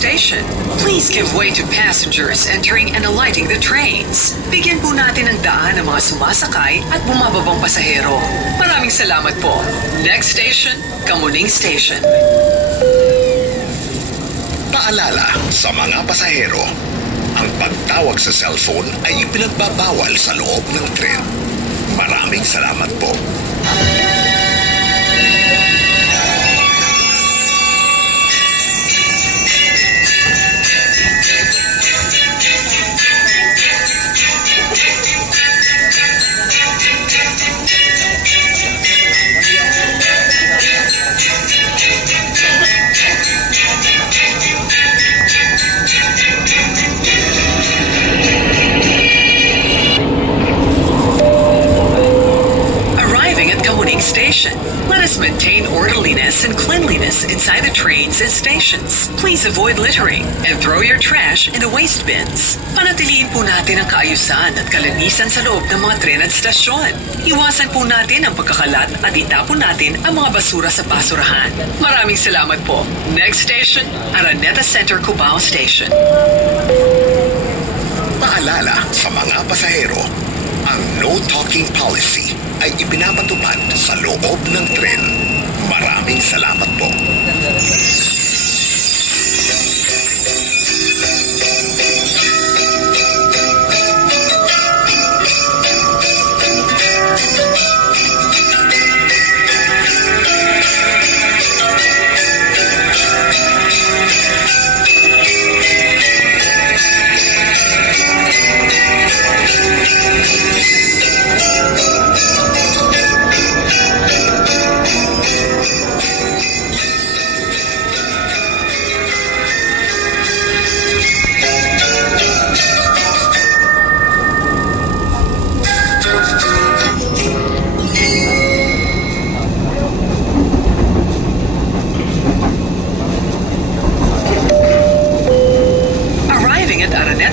station. Please give way to passengers entering and alighting the trains. Bigyan po natin ng daan ang mga sumasakay at bumababang pasahero. Maraming salamat po. Next station, Kamuning Station. Paalala sa mga pasahero, ang pagtawag sa cellphone ay ipinagbabawal sa loob ng tren. Maraming salamat po. Station. Let us maintain orderliness and cleanliness inside the trains and stations. Please avoid littering and throw your trash in the waste bins. Panatiliin po natin ang kaayusan at kalinisan sa loob ng mga tren at stasyon. Iwasan po natin ang pagkakalat at itapon natin ang mga basura sa basurahan. Maraming salamat po. Next station, Araneta Center, Cubao Station. Paalala sa mga pasahero, ang no talking policy ay ipinapatupad sa loob ng tren. Maraming salamat po.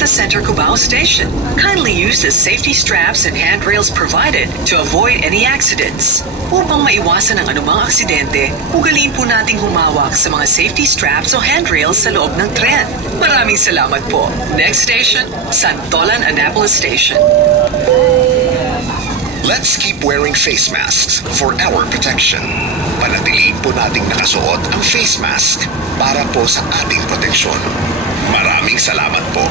Center, Cubao Station. Kindly use the safety straps and handrails provided to avoid any accidents. Upang maiwasan ang anumang aksidente, ugaliin po nating humawak sa mga safety straps o handrails sa loob ng tren. Maraming salamat po. Next station, Santolan, Annapolis Station. Let's keep wearing face masks for our protection. Panatiliin po nating nakasuot ang face mask para po sa ating proteksyon. Maraming salamat po.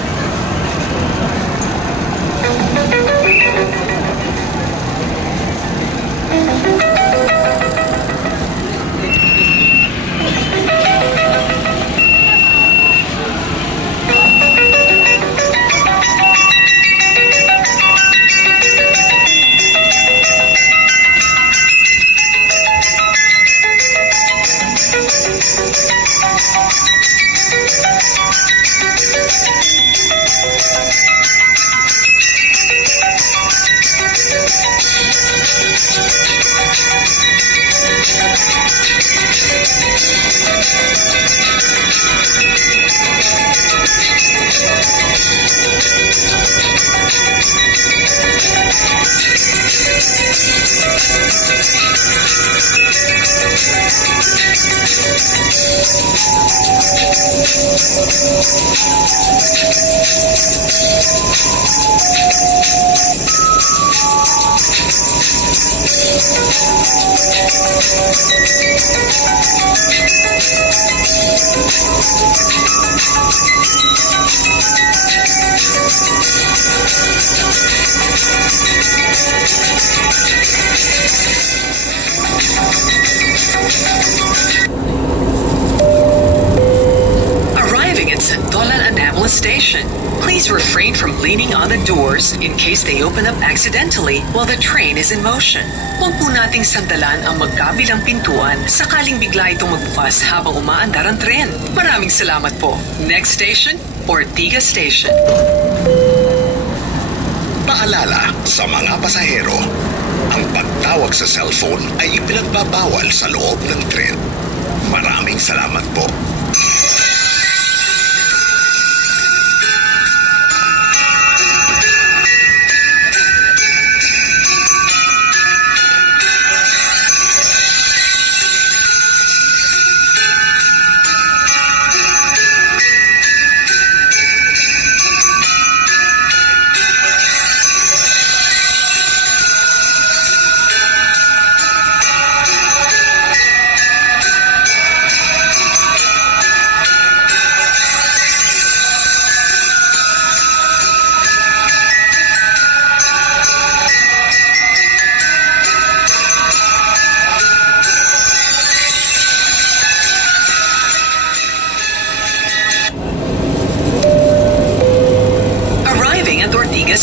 Station. Please refrain from leaning on the doors in case they open up accidentally while the train is in motion. Huwag po nating sandalan ang magkabilang pintuan sakaling bigla itong magbukas habang umaandar ang tren. Maraming salamat po. Next station, Ortigas Station. Paalala sa mga pasahero, ang pagtawag sa cellphone ay ipinagbabawal sa loob ng tren. Maraming salamat po.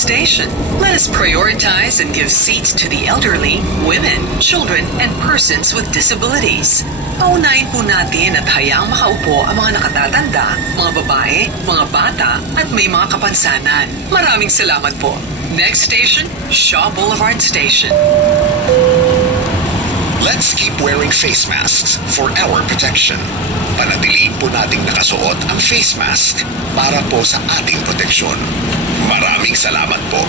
station. Let us prioritize and give seats to the elderly, women, children, and persons with disabilities. Paunahin po natin at hayaang makaupo ang mga nakatatanda, mga babae, mga bata, at may mga kapansanan. Maraming salamat po. Next station, Shaw Boulevard Station. Let's keep wearing face masks for our protection. Panatiliin po nating nakasuot ang face mask para po sa ating proteksyon. Maraming salamat po.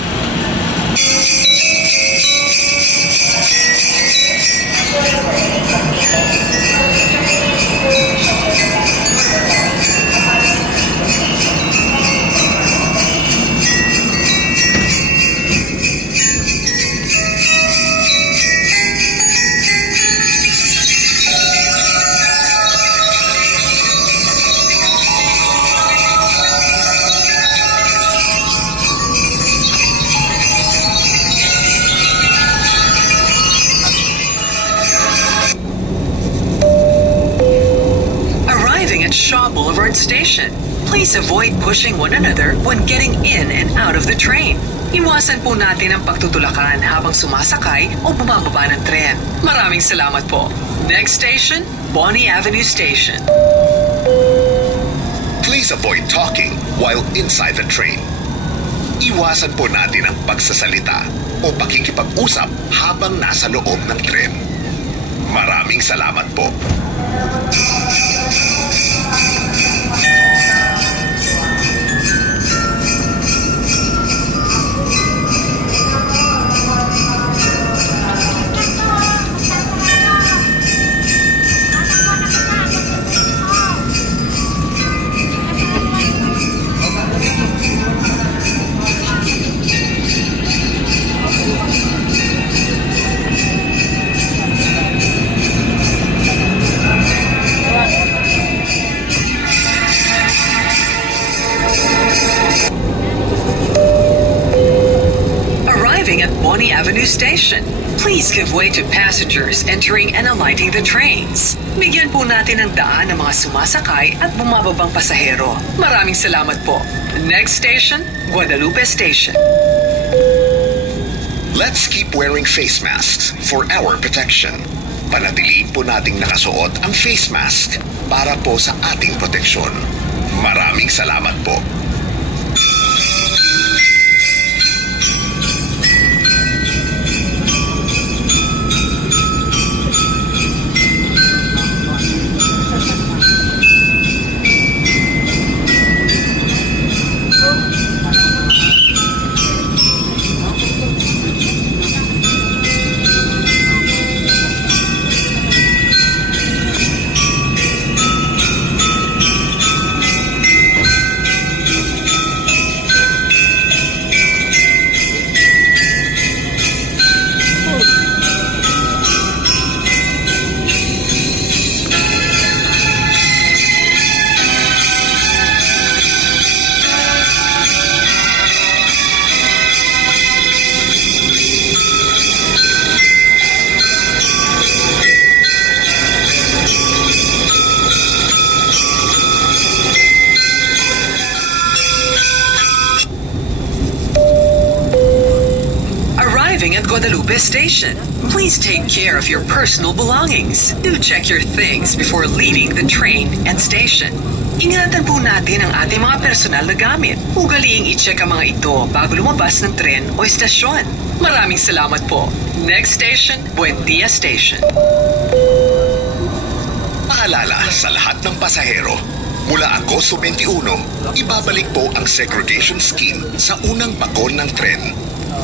Shaw Boulevard Station. Please avoid pushing one another when getting in and out of the train. Iwasan po natin ang pagtutulakan habang sumasakay o bumababa ng tren. Maraming salamat po. Next station, Bonnie Avenue Station. Please avoid talking while inside the train. Iwasan po natin ang pagsasalita o pakikipag-usap habang nasa loob ng tren. Maraming salamat po. Bonnie Avenue Station. Please give way to passengers entering and alighting the trains. Bigyan po natin ng daan ng mga sumasakay at bumababang pasahero. Maraming salamat po. Next station, Guadalupe Station. Let's keep wearing face masks for our protection. Panatiliin po nating nakasuot ang face mask para po sa ating proteksyon. Maraming salamat po. At Guadalupe Station. Please take care of your personal belongings. Do check your things before leaving the train and station. Ingatan po natin ang ating mga personal na gamit. Ugaliing i-check ang mga ito bago lumabas ng tren o estasyon. Maraming salamat po. Next station, Buendia Station. Paalala sa lahat ng pasahero, mula Agosto 21, ibabalik po ang segregation scheme sa unang bagon ng tren.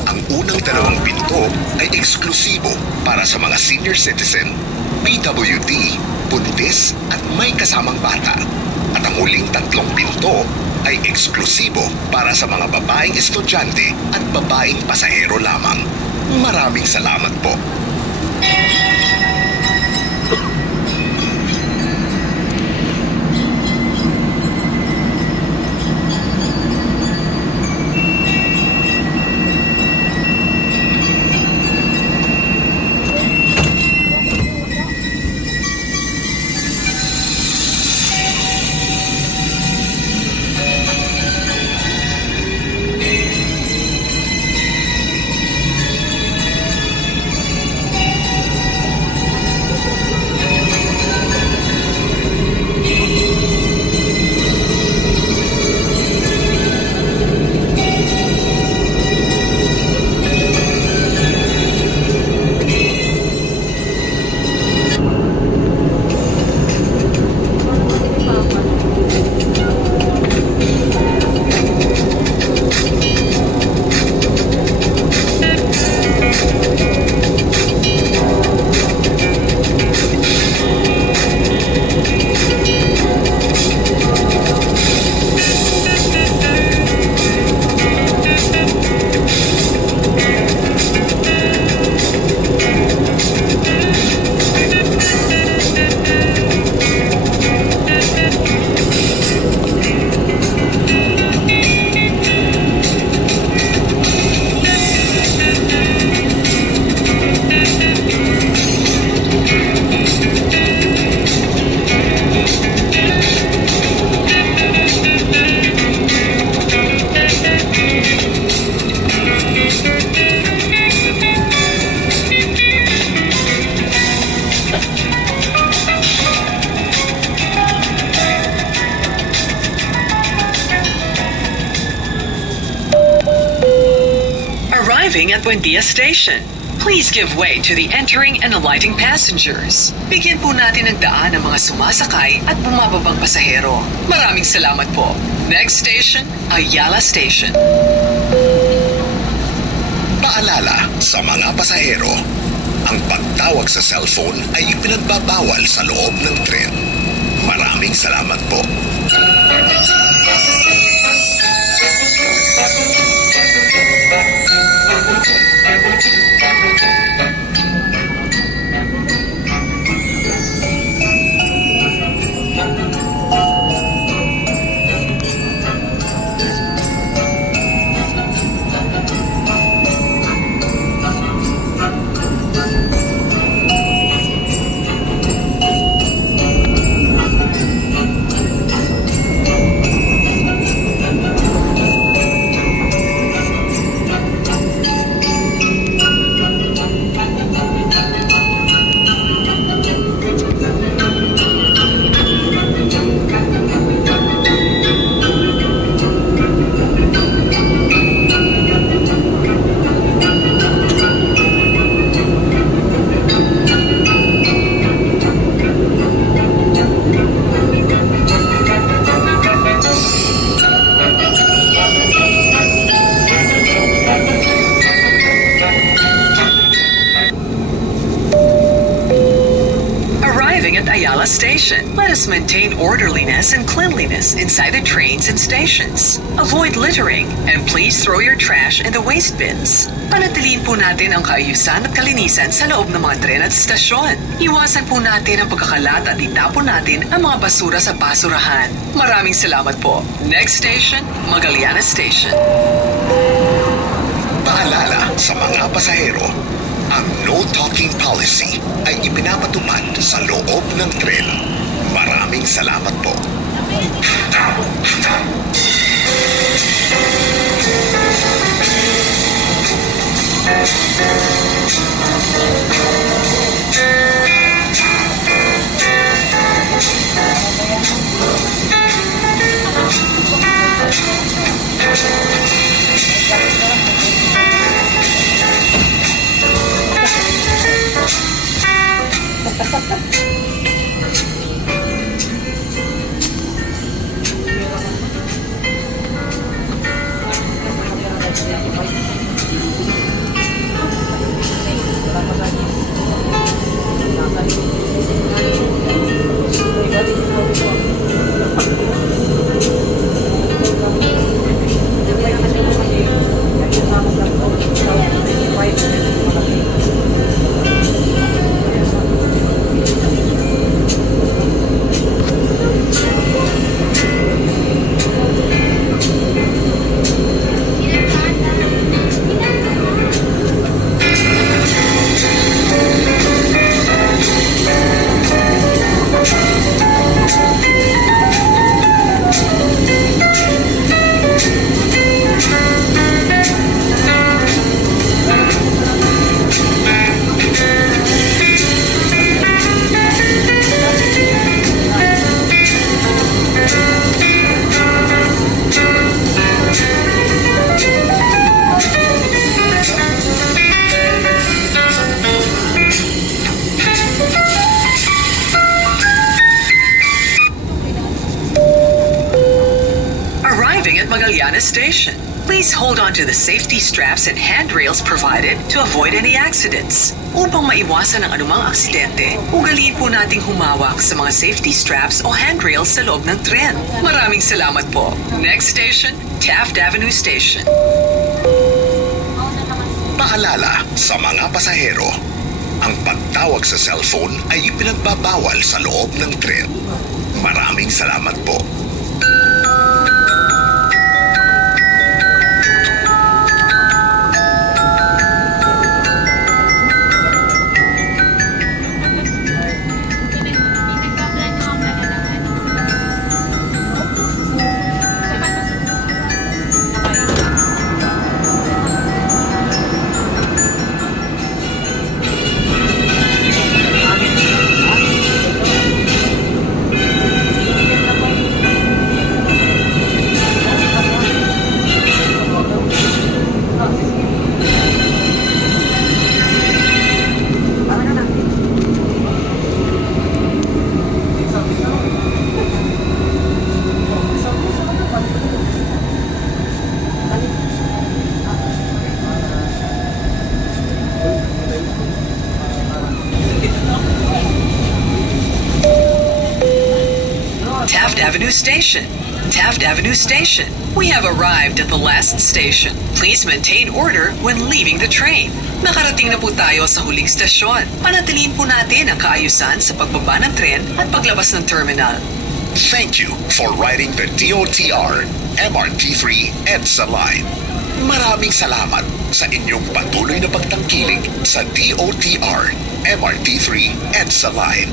Ang unang dalawang pinto ay eksklusibo para sa mga senior citizen, PWD, buntis at may kasamang bata. At ang huling tatlong pinto ay eksklusibo para sa mga babaeng estudyante at babaeng pasahero lamang. Maraming salamat po. Arriving at Buendia Station. Please give way to the entering and alighting passengers. Bigyan po natin ng daan ang mga sumasakay at bumababang pasahero. Maraming salamat po. Next station, Ayala Station. Paalala sa mga pasahero, ang pagtawag sa cellphone ay ipinagbabawal sa loob ng tren. Maraming salamat po. Ayala Station. Let us maintain orderliness and cleanliness inside the trains and stations. Avoid littering and please throw your trash in the waste bins. Panatiliin po natin ang kaayusan at kalinisan sa loob ng mga tren at stasyon. Iwasan po natin ang pagkakalat at itapon natin ang mga basura sa basurahan. Maraming salamat po. Next station, Magallanes Station. Paalala sa mga pasahero, ang no talking policy ay ipinapatupad sa loob ng tren. Maraming salamat po. Magallanes Station. Please hold on to the safety straps and handrails provided to avoid any accidents. Upang maiwasan ang anumang aksidente, ugaliin po nating humawak sa mga safety straps o handrails sa loob ng tren. Maraming salamat po. Next station, Taft Avenue Station. Paalala sa mga pasahero, ang pagtawag sa cellphone ay ipinagbabawal sa loob ng tren. Maraming salamat po. Avenue Station. Taft Avenue Station. We have arrived at the last station. Please maintain order when leaving the train. Nakarating na po tayo sa huling stasyon. Panatiliin po natin ang kaayusan sa pagbaba ng tren at paglabas ng terminal. Thank you for riding the DOTR MRT3 EDSA line. Maraming salamat sa inyong patuloy na pagtangkilik sa DOTR MRT3 EDSA line.